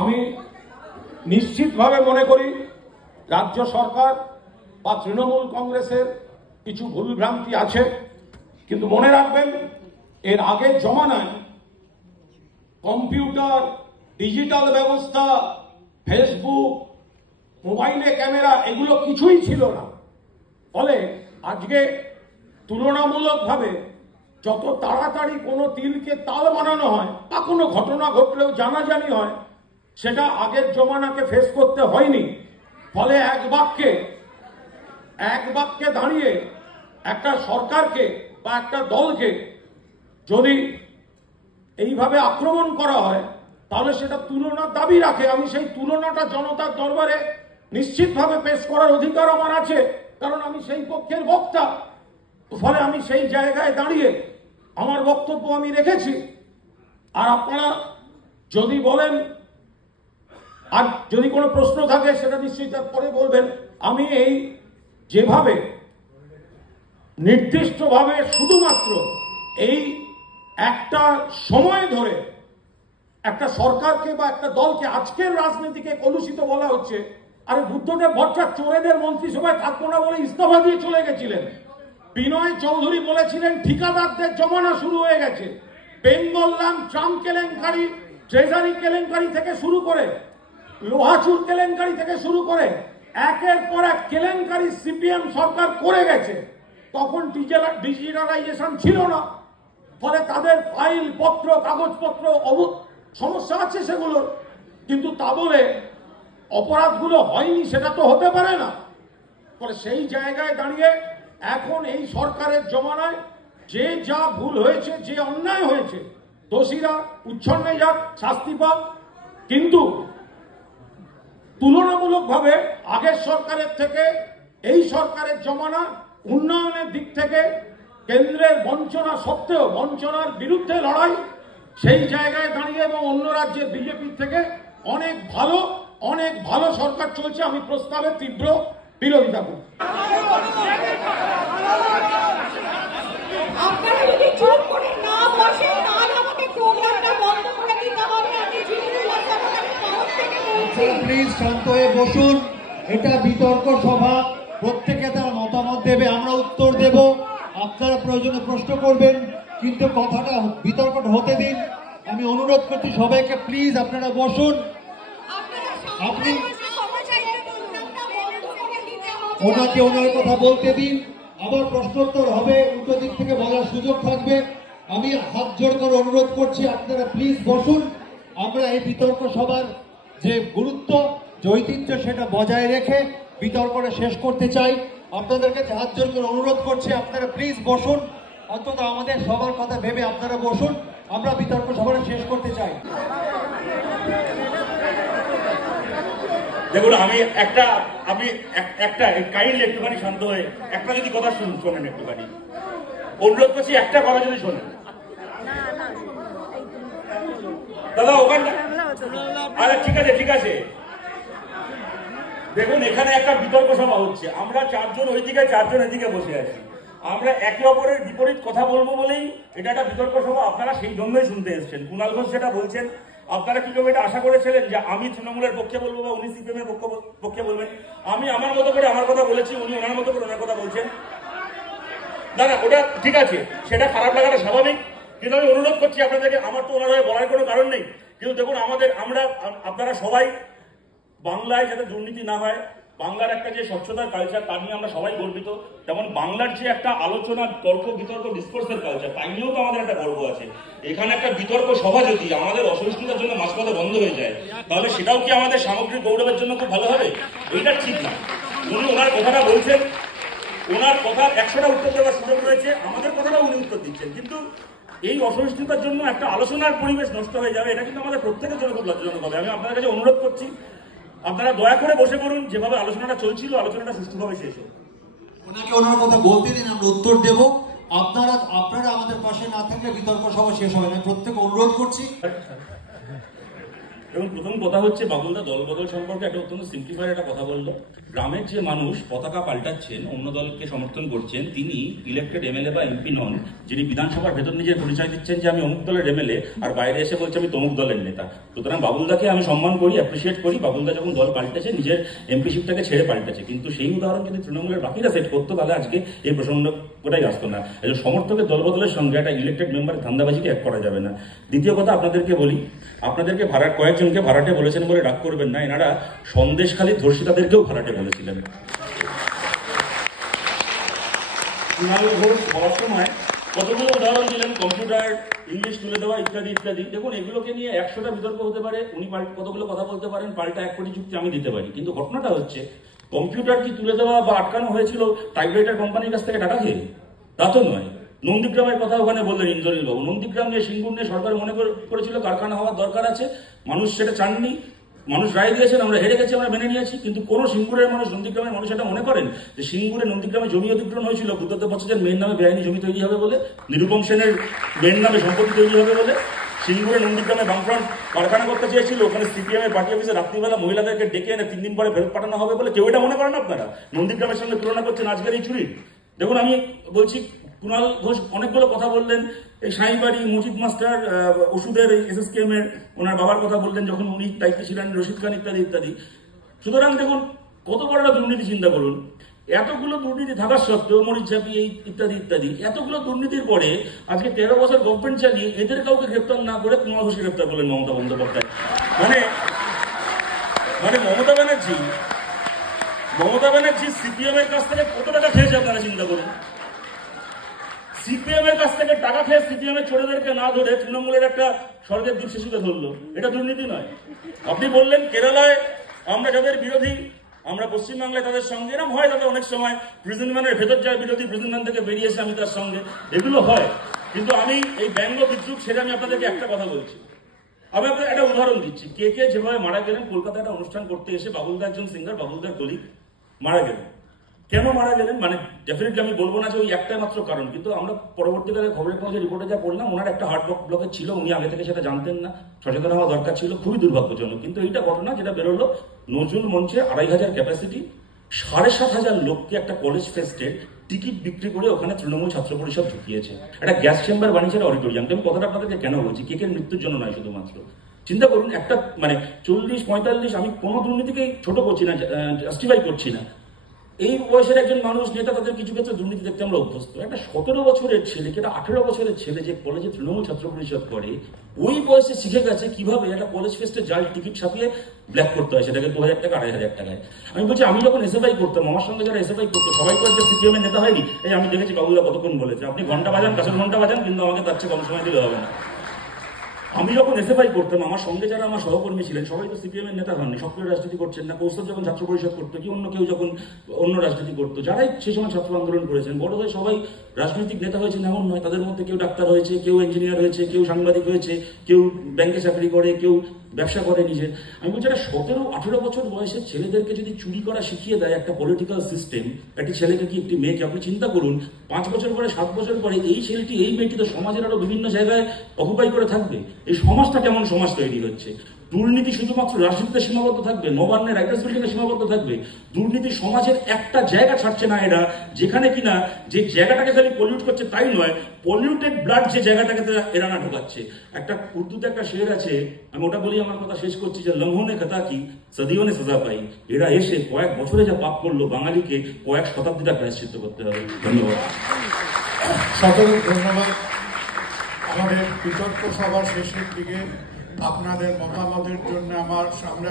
আমি নিশ্চিতভাবে মনে করি রাজ্য সরকার বা তৃণমূল কংগ্রেসের কিছু ভুলভ্রান্তি আছে, কিন্তু মনে রাখবেন এর আগের জমানায় কম্পিউটার, ডিজিটাল ব্যবস্থা, ফেসবুক, মোবাইলে ক্যামেরা এগুলো কিছুই ছিল না। ফলে আজকে তুলনামূলকভাবে যত তাড়াতাড়ি কোনো তিলকে তাল বানানো হয় বা কোনো ঘটনা ঘটলেও জানাজানি হয়, সেটা আগের জমানাকে ফেস করতে হয়নি। ফলে এক বাক্যে দাঁড়িয়ে একটা সরকারকে বা একটা দলকে যদি এইভাবে আক্রমণ করা হয় তাহলে সেটা তুলনার দাবি রাখে। আমি সেই তুলনাটা জনতার দরবারে নিশ্চিতভাবে পেশ করার অধিকার আমার আছে, কারণ আমি সেই পক্ষের বক্তা। ফলে আমি সেই জায়গায় দাঁড়িয়ে আমার বক্তব্য আমি রেখেছি। আর আপনারা যদি বলেন, আর যদি কোনো প্রশ্ন থাকে সেটা নিশ্চয়ই তারপরে বলবেন। আমি এই যেভাবে নির্দিষ্টভাবে শুধুমাত্র এই একটা সময় ধরে একটা সরকারকে বা একটা দলকে আজকের রাজনীতিকে কলুষিত বলা হচ্ছে। আরে বুদ্ধদেব ভট্টাচার্য চোরেদের মন্ত্রিসভায় থাকবো না বলে ইস্তফা দিয়ে চলে গেছিলেন। বিনয় চৌধুরী বলেছিলেন ঠিকাদারদের জমানা শুরু হয়ে গেছে। বেঙ্গল ল্যাম্প, ট্রাম্প কেলেঙ্কারি, ট্রেজারি কেলেঙ্কারি থেকে শুরু করে লোহাচুর কেলেঙ্কারি থেকে শুরু করে একের পর এক কেলেঙ্কারি সিপিএম সরকার করে গেছে। তখন ডিজিটালাইজেশন ছিল না, ফলে তাদের ফাইল পত্র, কাগজপত্র সমস্যা আছে সেগুলোর, কিন্তু তা বলে অপরাধগুলো হয়নি সেটা তো হতে পারে না। ফলে সেই জায়গায় দাঁড়িয়ে এখন এই সরকারের জমানায় যে যা ভুল হয়েছে, যে অন্যায় হয়েছে, দোষীরা উচ্ছন্নে যাক, শাস্তি পাক। কিন্তু তুলনামূলকভাবে আগের সরকারের থেকে এই সরকারের জমানা উন্নয়নের দিক থেকে কেন্দ্রের বঞ্চনা সত্ত্বেও বঞ্চনার বিরুদ্ধে লড়াই, সেই জায়গায় দাঁড়িয়ে এবং অন্য রাজ্যের বিজেপির থেকে অনেক ভালো সরকার চলছে। আমি প্রস্তাবের তীব্র বিরোধিতা করি। প্লিজ শান্ত হয়ে বসুন। এটা বিতর্ক সভা, প্রত্যেকে তার মতামত দেবে, আমরা উত্তর দেব। আপনারা প্রয়োজনে প্রশ্ন করবেন, কিন্তু কথাটা বিতর্কটা হতে দিন। আমি অনুরোধ করছি সবাইকে, প্লিজ আপনারা বসুন। আপনি ওনাকে ওনার কথা বলতে দিন, আবার প্রশ্নোত্তর হবে, উল্টো দিক থেকে বলার সুযোগ থাকবে। আমি হাত জোড় করে অনুরোধ করছি আপনারা প্লিজ বসুন। আমরা এই বিতর্ক সভার যে গুরুত্ব, যে ঐতিহ্য, সেটা বজায় রেখে বিতর্কটা শেষ করতে চাই। আপনাদের কাছে হাত জোড় করে অনুরোধ করছি আপনারা প্লিজ বসুন। অন্তত আমাদের সবার কথা ভেবে আপনারা বসুন, আমরা বিতর্ক সভাটা শেষ করতে চাই। দেখুন, আমি একটা কাইন্ডলি একটুখানি শান্ত হয়ে একটা যদি কথা শোনেন, একটুখানি অনুরোধ করছি, একটা কথা যদি শোনেন দাদা ওখানে। আরে ঠিক আছে। দেখুন, এখানে একটা বিতর্ক সভা হচ্ছে, আমরা চারজন ওইদিকে, চারজন এদিকে বসে আছি। আমরা একে অপরের বিপরীত কথা বলবো বলেই এটা একটা বিতর্ক সভা। আপনারা সেই জন্যই শুনতে এসছেন। কুণাল ঘোষ যেটা বলছেন, আপনারা কি কেউ এটা আশা করেছিলেন যে আমি তৃণমূলের পক্ষে বলবো বা উনি সিপিএম এর পক্ষে বলবেন? আমি আমার মতো করে আমার কথা বলেছি, উনি ওনার মতো করে ওনার কথা বলছেন। না, ওটা ঠিক আছে, সেটা খারাপ লাগাটা স্বাভাবিক, কিন্তু আমি অনুরোধ করছি আপনাদেরকে, আমার তো ওনার হয়ে বলার কোনো কারণ নেই, কিন্তু দেখুন আপনারা সবাই বাংলায় যাতে দুর্নীতি না হয়, বাংলার একটা যে স্বচ্ছতার কালচার, তা নিয়ে আমরা সবাই গর্বিত। তেমন বাংলার যে একটা আলোচনা, তর্ক বিতর্ক, ডিসকোর্সের কালচার, তাই নিয়েও তো আমাদের একটা গর্ব আছে। এখানে একটা বিতর্ক সভা যদি আমাদের অসহিষ্ণুতার জন্য মাঝপথে বন্ধ হয়ে যায়, তাহলে সেটাও কি আমাদের সামগ্রিক গৌরবের জন্য খুব ভালো হবে? এইটা ঠিক না। উনি ওনার কথাটা বলছেন, ওনার কথা 100টা উত্তর দেওয়ার সুযোগ রয়েছে, আমাদের কথাটাও উনি উত্তর দিচ্ছেন, কিন্তু এই অসহিষ্ণুতার জন্য একটা আলোচনার পরিবেশ নষ্ট হয়ে যাবে, এটা কিন্তু আমাদের প্রত্যেকের জন্য খুব লজ্জাজনক হবে। আমি আপনাদের কাছে অনুরোধ করছি, আপনারা দয়া করে বসে পড়ুন, যেভাবে আলোচনাটা চলছিল আলোচনাটা সুষ্ঠুভাবে শেষ হোক। ওনাকে ওনার কথা বলতে দিন, আমরা উত্তর দেব। আপনারা আমাদের পাশে না থাকলে বিতর্ক সভা শেষ হবে না, প্রত্যেকে অনুরোধ করছি। এবং প্রথম কথা হচ্ছে বাবুলদা দলবদল সম্পর্কে একটা অত্যন্ত সিম্পলিফাইড একটা কথা বললো। গ্রামের যে মানুষ পতাকা পাল্টাচ্ছেন, অন্য দলকে সমর্থন করছেন, তিনি ইলেক্টেড এমএলএ বা এমপি নন, যিনি বিধানসভার ভেতর নিজের পরিচয় দিচ্ছেন যে আমি অমুক দলের এমএলএ, আর বাইরে এসে বলছে আমি তমুক দলের নেতা। সুতরাং বাবুলদাকে আমি সম্মান করি, অ্যাপ্রিসিয়েট করি। বাবুলদা যখন দল পাল্টেছে নিজের এমপিশিপটাকে ছেড়ে পাল্টেছে, কিন্তু সেই উদাহরণ যদি তৃণমূলের বাকিরা সেট করতো তাহলে আজকে এই প্রসঙ্গটাই আসতো না। সমর্থকের দলবদলের সঙ্গে একটা ইলেক্টেড মেম্বারের ধান্দাবাজিকে এক করা যাবে না। দ্বিতীয় কথা আপনাদেরকে বলি, আপনাদেরকে কয়েকজনকে ভাড়াটে বলেছেন বলে রাগ করবেন না, এনারা সন্দেশখালীর ধর্ষিতাদেরকেও ভাড়াটে বলেছিলেন। কুণাল ঘোষ বলার সময় কতগুলো উদাহরণ দিলেন, কম্পিউটার, ইংলিশ তুলে দেওয়া ইত্যাদি ইত্যাদি। দেখুন, এগুলোকে নিয়ে 100টা বিতর্ক হতে পারে, উনি কতগুলো কথা বলতে পারেন, পাল্টা 1 কোটি যুক্তি আমি দিতে পারি, কিন্তু ঘটনাটা হচ্ছে কম্পিউটার কি তুলে দেওয়া বা আটকানো হয়েছিল টাইপরাইটার কোম্পানির কাছ থেকে টাকা খেয়ে? তা তো নয়। নন্দীগ্রামের কথা ওখানে বললেন ইন্দ্রনীল বাবু, নন্দীগ্রাম নিয়ে সিঙ্গুর নিয়ে সরকার মনে করেছিল কারখানা হওয়ার দরকার আছে, মানুষ সেটা চাননি, মানুষ রায় দিয়েছেন, আমরা হেরে গেছি, আমরা মেনে নিয়েছি। কিন্তু কোন সিঙ্গুরের মানুষ, নন্দীগ্রামের মানুষ এটা মনে করেন যে সিঙ্গুরে নন্দীগ্রামে জমি অধিগ্রহণ হয়েছিল বুদ্ধদেব ভট্টাচার্যের মেয়ের নামে বেআইনি জমি তৈরি হবে বলে, নিরুপম সেনের মেয়ের নামে সম্পত্তি তৈরি হবে বলে? সিঙ্গুরে নন্দীগ্রামে বামফ্রন্ট কারখানা করতে চেয়েছিল, ওখানে সিপিএম এর পার্টি অফিসে রাত্রিবেলা মহিলাদেরকে ডেকে এনে 3 দিন পরে ফেরত পাঠানো হবে বলে? কেউ এটা মনে করেন আপনারা? নন্দীগ্রামের সঙ্গে তুলনা করছেন আজকের এই চুরি। দেখুন, আমি বলছি, কুণাল ঘোষ অনেকগুলো কথা বললেন, এই সাঁইবাড়ি, মজিদ মাস্টার, ওষুধের এসএসকেএম এর ওনার বাবার কথা বললেন যখন উনি দায়িত্বে ছিলেন, রশিদ খান ইত্যাদি ইত্যাদি। সুতরাং দেখুন, কত বড় একটা দুর্নীতি চিন্তা করুন। এতগুলো দুর্নীতি থাকার সত্ত্বেও, মরিচাপি এই ইত্যাদি ইত্যাদি, এতগুলো দুর্নীতির পরে আজকে 13 বছর গভর্নমেন্ট চালিয়ে এদের কাউকে গ্রেপ্তার না করে কুণাল ঘোষকে গ্রেপ্তার করলেন মমতা বন্দ্যোপাধ্যায়। মানে মমতা ব্যানার্জি সিপিএম এর কাছ থেকে কত টাকা খেয়েছে আপনারা চিন্তা করুন। সিপিএম এর কাছ থেকে টাকা খেয়ে সিপিএম এর ছোটদেরকে না ধরে তৃণমূলের একটা স্বর্গের দ্বীপ শিশুকে ধরলো, এটা দুর্নীতি নয়? আপনি বললেন কেরালায় আমরা যাদের বিরোধী, আমরা পশ্চিমবাংলায় তাদের সঙ্গে, এরকম হয় দাদা অনেক সময়, প্রিজন ভ্যানের ভেতর যায় বিরোধী, প্রিজন ভ্যান থেকে বেরিয়েছে আমি তার সঙ্গে, এগুলো হয়। কিন্তু আমি এই ব্যঙ্গ বিদ্রুপ ছেড়ে আমি আপনাদেরকে একটা কথা বলছি। আমি আপনাদের একটা উদাহরণ দিচ্ছি। কে যেভাবে মারা গেলেন, কলকাতায় একটা অনুষ্ঠান করতে এসে বাবুলদা একজন সিঙ্গার, বাবুলদার কলিগ মারা গেলেন। কেন মারা গেলেন? মানে ডেফিনেটলি আমি বলবো না যে ওই একটাই মাত্র কারণ, কিন্তু আমরা পরবর্তীকালে খবরের কাগজে রিপোর্টে যা পড়লাম, ওনার একটা হার্ট ব্লকেজ ছিল, উনি আগে থেকে সেটা জানতেন না, সচেতন হওয়া দরকার ছিল, খুবই দুর্ভাগ্যজনক। কিন্তু এইটা ঘটনা যেটা বেরোলো, নজরুল মঞ্চে 2500 ক্যাপাসিটি, 7,500 লোককে একটা কলেজ ফেস্টের টিকিট বিক্রি করে ওখানে তৃণমূল ছাত্র পরিষদ ঢুকিয়েছে, একটা গ্যাস চেম্বার বানিয়েছে অডিটোরিয়াম। আমি কথাটা আপনাদেরকে কেন বলছি, কেকের মৃত্যুর জন্য নয় শুধুমাত্র। চিন্তা করুন, একটা 40-45, আমি কোনো দুর্নীতিকেই ছোট করছি না, জাস্টিফাই করছি না, এই বয়সের একজন মানুষ নেতা, তাদের কিছু ক্ষেত্রে দুর্নীতি দেখতে আমরা অভ্যস্ত। একটা 17 বছরের ছেলে, একটা 18 বছরের ছেলে যে কলেজে তৃণমূল ছাত্র পরিষদ করে, ওই বয়সে শিখে গেছে কিভাবে একটা কলেজ ফেস্টে জাল টিকিট ছাপিয়ে ব্ল্যাক করতে হয়, সেটাকে 2000 টাকা 2500 টাকায়। আমি বলছি, আমি যখন এসএফআই করতাম, আমার সঙ্গে যারা এসএফআই করতো সবাই তো একটা সিপিএম এর নেতা হয়নি। এই আমি দেখেছি বাবুদা কতক্ষণ বলেছে, আপনি ঘন্টা বাজান, কাছের ঘন্টা বাজান, কিন্তু আমাকে তার চেয়ে কম সময় দিলে হবে না। আমি যখন এসএফআই করতাম, আমার সঙ্গে যারা আমার সহকর্মী ছিলেন সবাই তো সিপিএম এর নেতা হননি, সক্রিয় রাজনীতি করছেন না। কৌস্তব যখন ছাত্র পরিষদ করতো, কি অন্য কেউ যখন অন্য রাজনীতি করতো, যারাই সেই সময় ছাত্র আন্দোলন করেছেন, বড় হয়ে সবাই রাজনৈতিক নেতা হয়েছেন এমন নয়। তাদের মধ্যে কেউ ডাক্তার হয়েছে, কেউ ইঞ্জিনিয়ার হয়েছে, কেউ সাংবাদিক হয়েছে, কেউ ব্যাংকে চাকরি করে, কেউ ব্যবসা করে নিজের। আমি বলছি, একটা 17-18 বছর বয়সের ছেলেদেরকে যদি চুরি করা শিখিয়ে দেয় একটা পলিটিক্যাল সিস্টেম, একটি ছেলেকে কি একটি মেয়েকে, আপনি চিন্তা করুন 5 বছর পরে, 7 বছর পরে এই ছেলেটি, এই মেয়েটি তো সমাজের আরো বিভিন্ন জায়গায় অকুপাই করে থাকবে। এই সমাজটা কেমন সমাজ তৈরি হচ্ছে? দুর্নীতি শুধুমাত্র রাজনীতিতে সীমাবদ্ধ থাকবে, নবান্নের রাইটার্স বিল্ডিংয়ে সীমাবদ্ধ থাকবে। দুর্নীতি সমাজের একটা জায়গা ছাড়ছে না এরা, যেখানে কিনা যে জায়গাটাকে খালি পলিউট করছে তাই নয়, পলিউটেড ব্লাড যে জায়গাটাকে এরা না ঢোকাচ্ছে। একটা উর্দুতে একটা শের আছে, আমি ওটা বলি আমার কথা শেষ করছি, যে লম্হনে কথা কি সদিও নে সাজা পাই। এরা এসে কয়েক বছরে যা পাপ করলো, বাঙালিকে কয়েক শতাব্দীটা প্রায়শ্চিত্ত করতে হবে। ধন্যবাদ। সকলকে ধন্যবাদ। আমাদের বিতর্ক সভা শেষের দিকে আপনাদের মতামতের জন্য আমরা